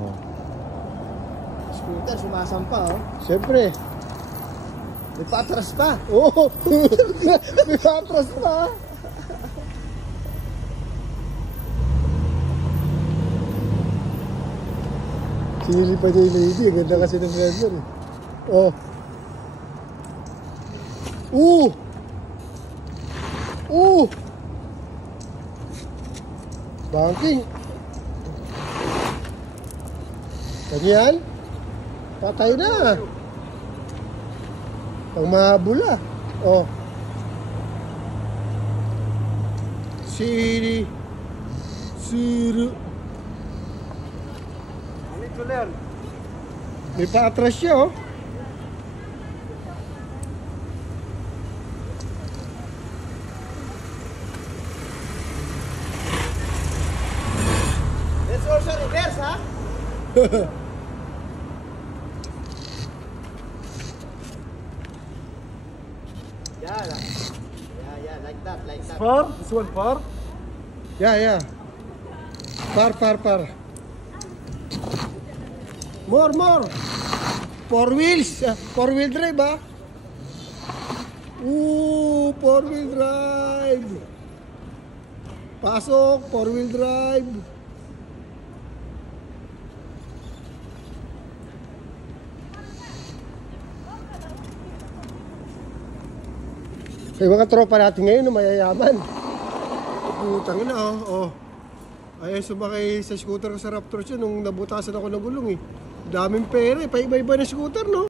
Oh. Scooter, sumasampa, oh. Siyempre. May patras pa. Oo. May patras pa. Sinili pa niya yung lady. Ang ganda kasi ng driver eh. Oh. Banking. Ganyan. Patay na. Pang mabula. Oh. Siri. May pa-atras siya, oh. Let's also reverse, ha? Yeah, like that. Far? This one far? Yeah. Par. More. Four wheels. Four-wheel drive, ah. Four-wheel drive. Pasok, four-wheel drive. Yung mga tropa natin ngayon, mayayaman. Putang ina, oh. Ay, sumakay sa scooter ko sa Raptor siya nung nabutasan ako ng gulong eh. Daming pera eh, paiba-iba na scooter, no?